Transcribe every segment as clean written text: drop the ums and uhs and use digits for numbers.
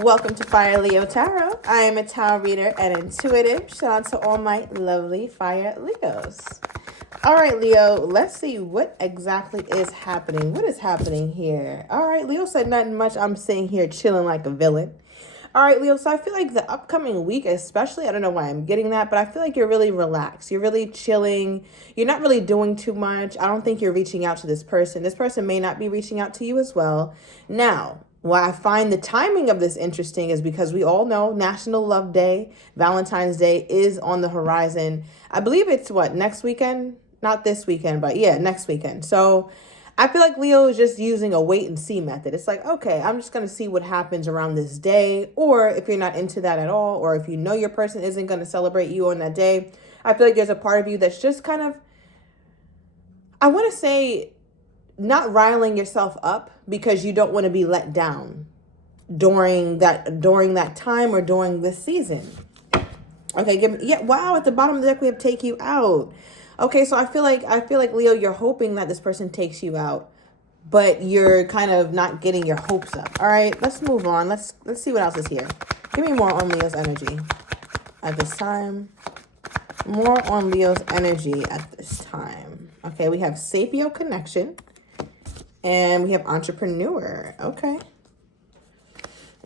Welcome to Fire Leo Tarot. I am a tarot reader and intuitive. Shout out to all my lovely Fire Leos. All right, Leo, let's see what exactly is happening. What is happening here? All right, Leo said nothing much. I'm sitting here chilling like a villain. All right, Leo, so I feel like the upcoming week especially, I don't know why I'm getting that, but I feel like you're really relaxed. You're really chilling. You're not really doing too much. I don't think you're reaching out to this person. This person may not be reaching out to you as well. Now, why I find the timing of this interesting is because we all know National Love Day, Valentine's Day is on the horizon. I believe it's next weekend? Not this weekend, but yeah, next weekend. So I feel like Leo is just using a wait and see method. It's like, okay, I'm just going to see what happens around this day. Or if you're not into that at all, or if you know your person isn't going to celebrate you on that day, I feel like there's a part of you that's just kind of, I want to say, not riling yourself up because you don't want to be let down during that time or during this season. Okay, wow, at the bottom of the deck we have take you out. Okay, so I feel like Leo, you're hoping that this person takes you out, but you're kind of not getting your hopes up. All right, let's move on. Let's see what else is here. Give me more on Leo's energy at this time. More on Leo's energy at this time. Okay, we have Sapio Connection. And we have Entrepreneur. Okay.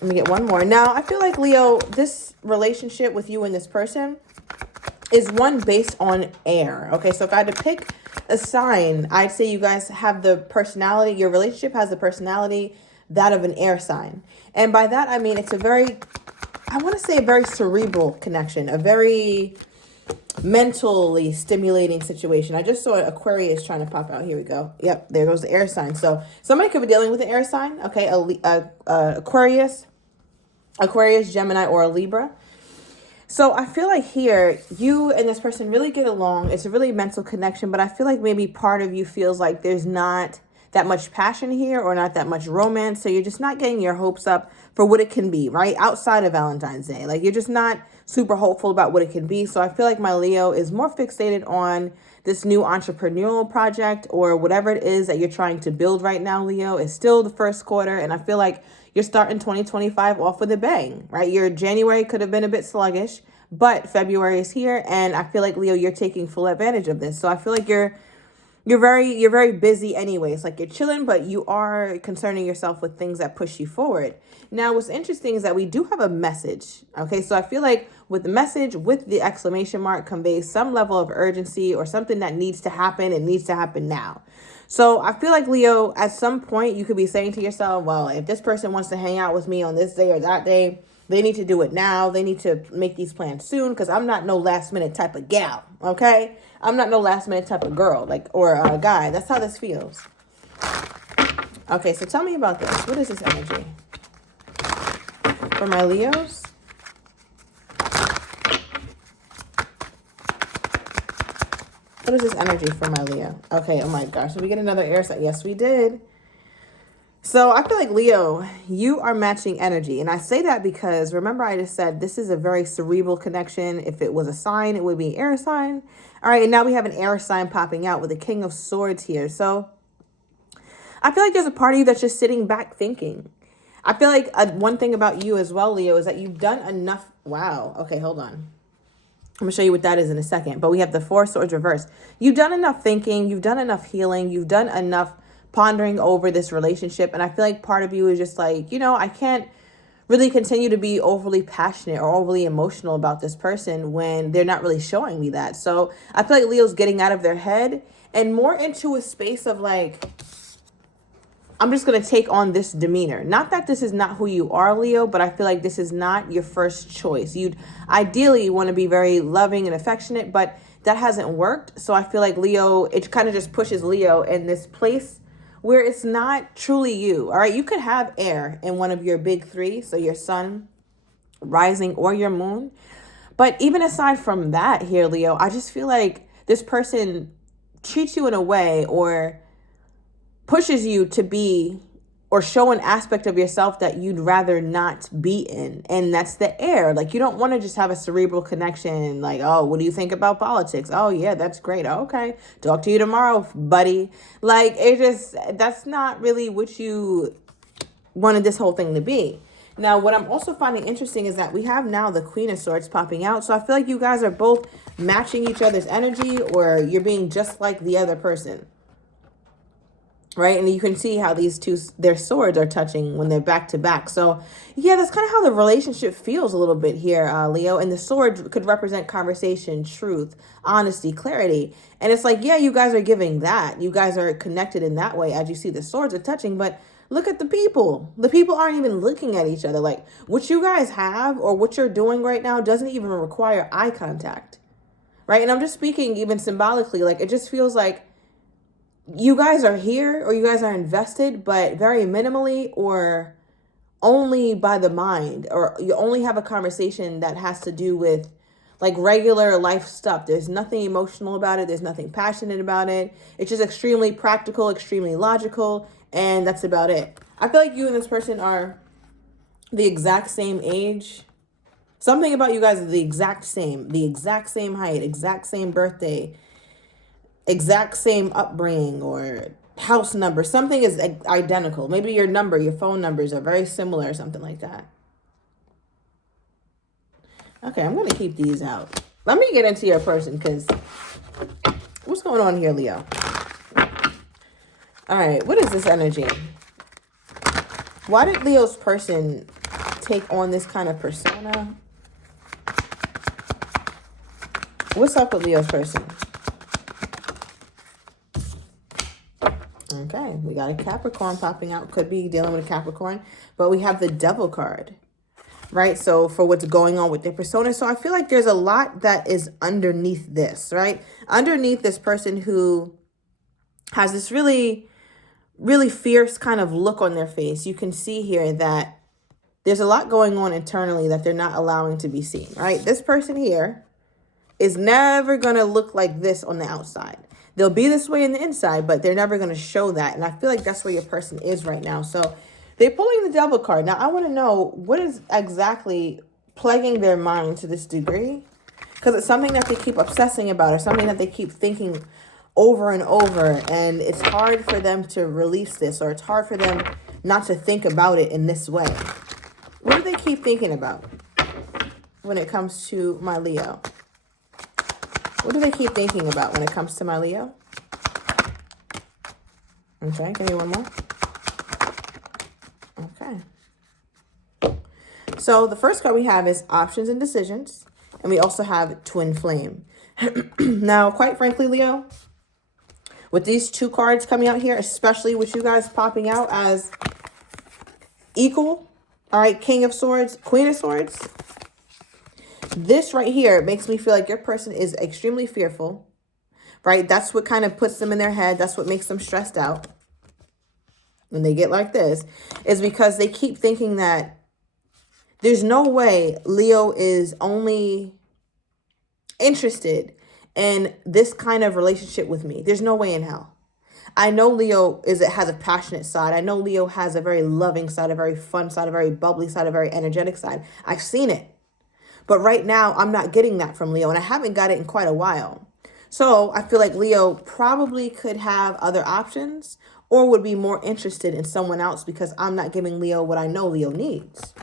Let me get one more. Now, I feel like, Leo, this relationship with you and this person is one based on air. Okay, so if I had to pick a sign, I'd say you guys have the personality, your relationship has the personality, that of an air sign. And by that, I mean, it's a very cerebral connection, a very mentally stimulating situation. I just saw Aquarius trying to pop out. Here we go. Yep, there goes the air sign. So somebody could be dealing with an air sign. Okay, Aquarius, Gemini, or a Libra. So I feel like here, you and this person really get along. It's a really mental connection, but I feel like maybe part of you feels like there's not that much passion here or not that much romance. So you're just not getting your hopes up for what it can be, right? Outside of Valentine's Day. Like, you're just not super hopeful about what it can be. So I feel like my Leo is more fixated on this new entrepreneurial project or whatever it is that you're trying to build right now, Leo. It's still the first quarter, and I feel like you're starting 2025 off with a bang, right? Your January could have been a bit sluggish, but February is here, and I feel like, Leo, you're taking full advantage of this. So I feel like you're very busy anyways. Like, you're chilling, but you are concerning yourself with things that push you forward. Now, what's interesting is that we do have a message. Okay, so I feel like with the message, with the exclamation mark, conveys some level of urgency or something that needs to happen. It needs to happen now. So I feel like, Leo, at some point you could be saying to yourself, well, if this person wants to hang out with me on this day or that day, they need to do it now. They need to make these plans soon, because I'm not no last minute type of gal. Okay, I'm not no last minute type of girl, or a guy. That's how this feels. Okay, so tell me about this. What is this energy for my Leos? What is this energy for my Leo? Okay, oh my gosh. Did we get another air sign? Yes, we did. So I feel like, Leo, you are matching energy. And I say that because, remember, I just said this is a very cerebral connection. If it was a sign, it would be an air sign. All right, and now we have an air sign popping out with the King of Swords here. So I feel like there's a part of you that's just sitting back thinking. I feel like one thing about you as well, Leo, is that you've done enough. Wow. Okay, hold on. I'm going to show you what that is in a second. But we have the Four Swords reversed. You've done enough thinking. You've done enough healing. You've done enough pondering over this relationship. And I feel like part of you is just like, I can't really continue to be overly passionate or overly emotional about this person when they're not really showing me that. So I feel like Leo's getting out of their head and more into a space of like, I'm just going to take on this demeanor. Not that this is not who you are, Leo, but I feel like this is not your first choice. You'd ideally want to be very loving and affectionate, but that hasn't worked. So I feel like, Leo, it kind of just pushes Leo in this place where it's not truly you. All right, you could have air in one of your big three, so your sun, rising, or your moon. But even aside from that here, Leo, I just feel like this person treats you in a way or pushes you to be or show an aspect of yourself that you'd rather not be in. And that's the air. Like, you don't want to just have a cerebral connection. Like, oh, what do you think about politics? Oh, yeah, that's great. Okay. Talk to you tomorrow, buddy. Like, that's not really what you wanted this whole thing to be. Now, what I'm also finding interesting is that we have now the Queen of Swords popping out. So I feel like you guys are both matching each other's energy, or you're being just like the other person. Right? And you can see how these two, their swords are touching when they're back to back. So yeah, that's kind of how the relationship feels a little bit here, Leo. And the sword could represent conversation, truth, honesty, clarity. And it's like, yeah, you guys are giving that. You guys are connected in that way as you see the swords are touching. But look at the people. The people aren't even looking at each other. Like what you guys have or what you're doing right now doesn't even require eye contact. Right? And I'm just speaking even symbolically. Like it just feels like you guys are here or you guys are invested, but very minimally or only by the mind, or you only have a conversation that has to do with like regular life stuff. There's nothing emotional about it. There's nothing passionate about it. It's just extremely practical, extremely logical, and that's about it. I feel like you and this person are the exact same age. Something about you guys is the exact same height, exact same birthday, exact same upbringing or house number. Something is identical. Maybe your number, your phone numbers are very similar or something like that. Okay, I'm going to keep these out. Let me get into your person because what's going on here, Leo? All right, what is this energy? Why did Leo's person take on this kind of persona? What's up with Leo's person? Okay, we got a Capricorn popping out. Could be dealing with a Capricorn. But we have the Devil card, right? So for what's going on with their persona. So I feel like there's a lot that is underneath this, right? Underneath this person who has this really, really fierce kind of look on their face. You can see here that there's a lot going on internally that they're not allowing to be seen, right? This person here is never going to look like this on the outside. They'll be this way in the inside, but they're never going to show that. And I feel like that's where your person is right now. So they're pulling the Devil card. Now, I want to know what is exactly plaguing their mind to this degree. Because it's something that they keep obsessing about or something that they keep thinking over and over. And it's hard for them to release this, or it's hard for them not to think about it in this way. What do they keep thinking about when it comes to my Leo? What do they keep thinking about when it comes to my Leo? Okay, give me one more. Okay. So the first card we have is options and decisions. And we also have twin flame. Now, quite frankly, Leo, with these two cards coming out here, especially with you guys popping out as equal, all right, King of Swords, Queen of Swords, this right here makes me feel like your person is extremely fearful, right? That's what kind of puts them in their head. That's what makes them stressed out when they get like this, is because they keep thinking that there's no way Leo is only interested in this kind of relationship with me. There's no way in hell. I know Leo has a passionate side. I know Leo has a very loving side, a very fun side, a very bubbly side, a very energetic side. I've seen it. But right now, I'm not getting that from Leo, and I haven't got it in quite a while. So I feel like Leo probably could have other options or would be more interested in someone else because I'm not giving Leo what I know Leo needs.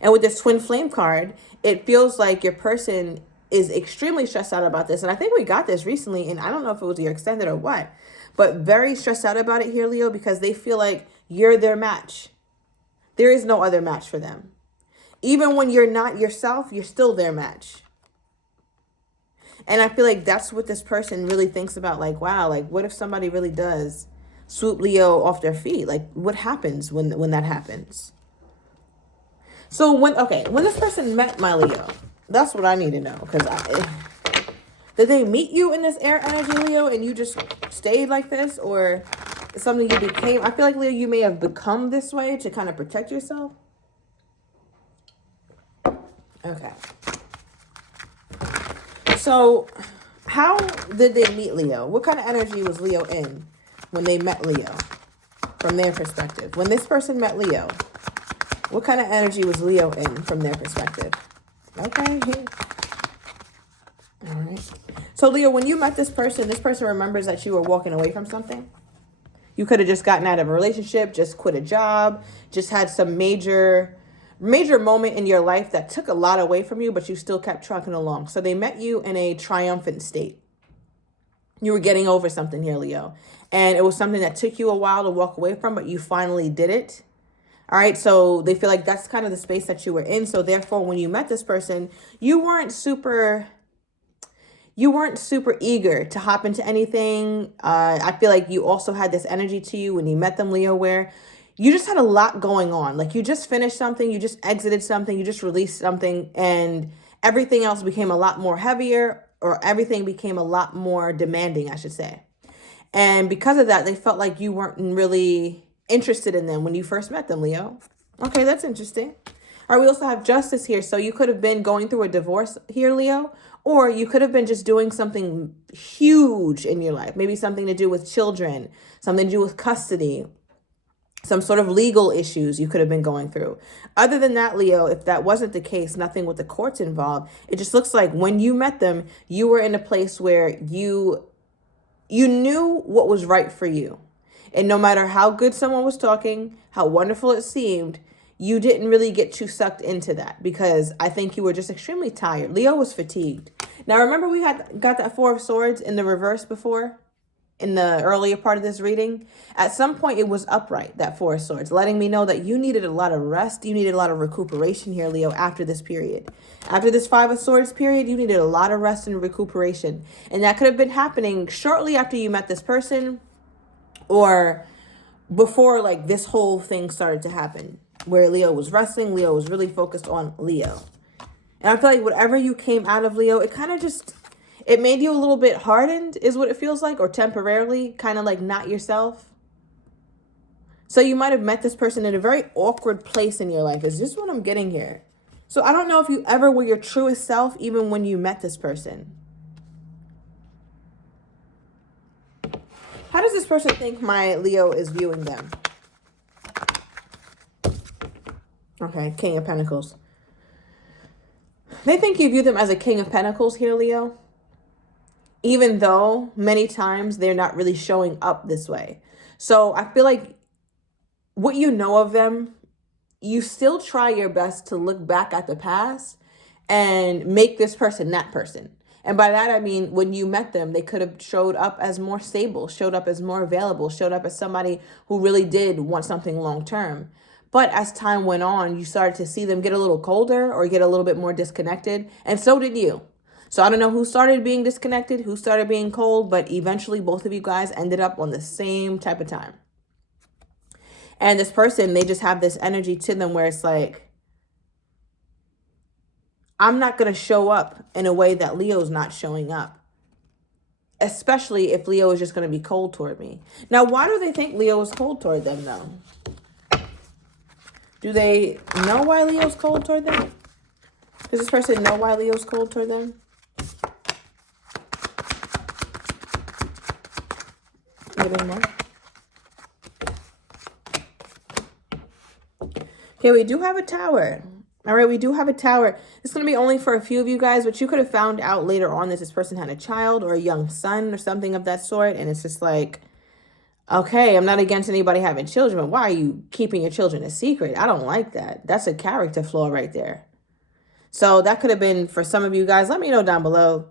And with this twin flame card, it feels like your person is extremely stressed out about this. And I think we got this recently, and I don't know if it was your extended or what, but very stressed out about it here, Leo, because they feel like you're their match. There is no other match for them. Even when you're not yourself, you're still their match. And I feel like that's what this person really thinks about. Like, wow, like what if somebody really does swoop Leo off their feet? Like what happens when that happens? So when this person met my Leo, that's what I need to know. Did they meet you in this air energy, Leo, and you just stayed like this? Or something you became? I feel like, Leo, you may have become this way to kind of protect yourself. Okay. So how did they meet Leo? What kind of energy was Leo in when they met Leo from their perspective? When this person met Leo, what kind of energy was Leo in from their perspective? Okay. All right. So Leo, when you met this person remembers that you were walking away from something. You could have just gotten out of a relationship, just quit a job, just had some major moment in your life that took a lot away from you, but you still kept trucking along. So they met you in a triumphant state. You were getting over something here, Leo. And it was something that took you a while to walk away from, but you finally did it. All right. So they feel like that's kind of the space that you were in. So therefore, when you met this person, you weren't super eager to hop into anything. I feel like you also had this energy to you when you met them, Leo, where you just had a lot going on. Like you just finished something, you just exited something, you just released something, and everything else became a lot more heavier, or everything became a lot more demanding, I should say. And because of that, they felt like you weren't really interested in them when you first met them, Leo. Okay, that's interesting. All right, we also have justice here. So you could have been going through a divorce here, Leo, or you could have been just doing something huge in your life. Maybe something to do with children, something to do with custody, some sort of legal issues you could have been going through. Other than that, Leo, if that wasn't the case, nothing with the courts involved, it just looks like when you met them, you were in a place where you knew what was right for you. And no matter how good someone was talking, how wonderful it seemed, you didn't really get too sucked into that, because I think you were just extremely tired. Leo was fatigued. Now, remember we got that Four of Swords in the reverse before? In the earlier part of this reading, at some point it was upright, that Four of Swords, letting me know that you needed a lot of rest. You needed a lot of recuperation here, Leo, after this period. After this Five of Swords period, you needed a lot of rest and recuperation. And that could have been happening shortly after you met this person, or before like this whole thing started to happen, where Leo was resting, Leo was really focused on Leo. And I feel like whatever you came out of, Leo, it kind of just... it made you a little bit hardened, is what it feels like, or temporarily kind of like not yourself. So you might have met this person in a very awkward place in your life, is just what I'm getting here. So I don't know if you ever were your truest self, even when you met this person. How does this person think my Leo is viewing them? Okay, King of Pentacles. They think you view them as a King of Pentacles here, Leo. Even though many times they're not really showing up this way. So I feel like what you know of them, you still try your best to look back at the past and make this person that person. And by that, I mean, when you met them, they could have showed up as more stable, showed up as more available, showed up as somebody who really did want something long term. But as time went on, you started to see them get a little colder or get a little bit more disconnected. And so did you. So I don't know who started being disconnected, who started being cold, but eventually both of you guys ended up on the same type of time. And this person, they just have this energy to them where it's like, I'm not going to show up in a way that Leo's not showing up. Especially if Leo is just going to be cold toward me. Now, why do they think Leo is cold toward them, though? Do they know why Leo's cold toward them? Does this person know why Leo's cold toward them? More. Okay, we do have a tower. All right, we do have a tower. It's going to be only for a few of you guys, but you could have found out later on that this person had a child or a young son or something of that sort. And it's just like, okay, I'm not against anybody having children, but why are you keeping your children a secret? I don't like that. That's a character flaw right there. So that could have been for some of you guys. Let me know down below.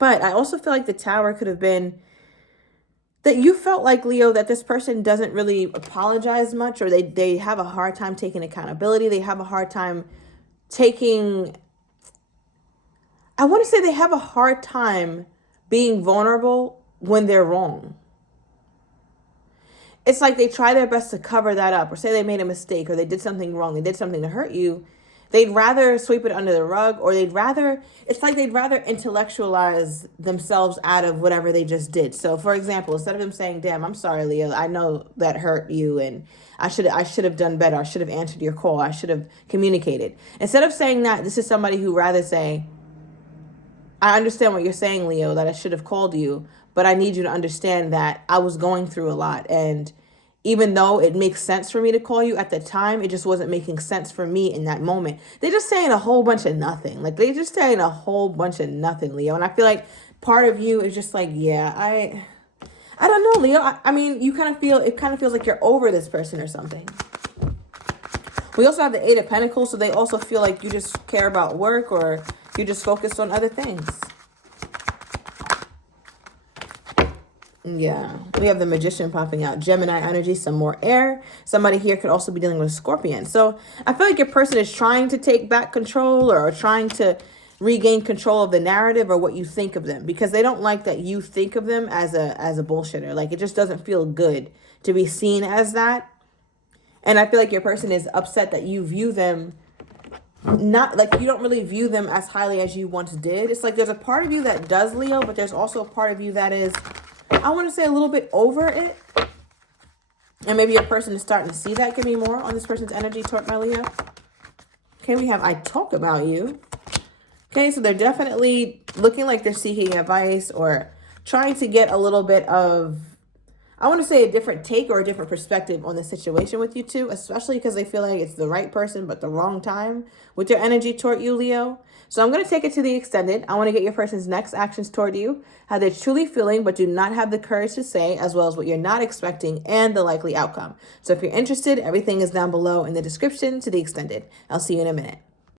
But I also feel like the tower could have been that you felt like, Leo, that this person doesn't really apologize much, or they have a hard time taking accountability. They have a hard time taking, I want to say they have a hard time being vulnerable when they're wrong. It's like they try their best to cover that up, or say they made a mistake, or they did something wrong, they did something to hurt you. They'd rather sweep it under the rug, or it's like they'd rather intellectualize themselves out of whatever they just did. So for example, instead of them saying, damn, I'm sorry, Leo, I know that hurt you and I should have done better. I should have answered your call. I should have communicated. Instead of saying that, this is somebody who rather say, I understand what you're saying, Leo, that I should have called you, but I need you to understand that I was going through a lot. And even though it makes sense for me to call you at the time, it just wasn't making sense for me in that moment. They're just saying a whole bunch of nothing. Like, they're just saying a whole bunch of nothing, Leo. And I feel like part of you is just like, yeah, I don't know, Leo. I mean, it kind of feels like you're over this person or something. We also have the Eight of Pentacles, so they also feel like you just care about work or you're just focused on other things. Yeah, we have the Magician popping out. Gemini energy, some more air. Somebody here could also be dealing with a Scorpion. So I feel like your person is trying to take back control or trying to regain control of the narrative or what you think of them, because they don't like that you think of them as a bullshitter. Like, it just doesn't feel good to be seen as that. And I feel like your person is upset that you view them not like, you don't really view them as highly as you once did. It's like there's a part of you that does, Leo, but there's also a part of you that is, I want to say, a little bit over it. And maybe your person is starting to see that. Give me more on this person's energy toward my Leo. Okay, we have I talk about you. Okay, so they're definitely looking like they're seeking advice or trying to get a little bit of, I want to say, a different take or a different perspective on the situation with you two, especially because they feel like it's the right person but the wrong time with their energy toward you, Leo. So I'm going to take it to the extended. I want to get your person's next actions toward you, how they're truly feeling but do not have the courage to say, as well as what you're not expecting and the likely outcome. So if you're interested, everything is down below in the description to the extended. I'll see you in a minute.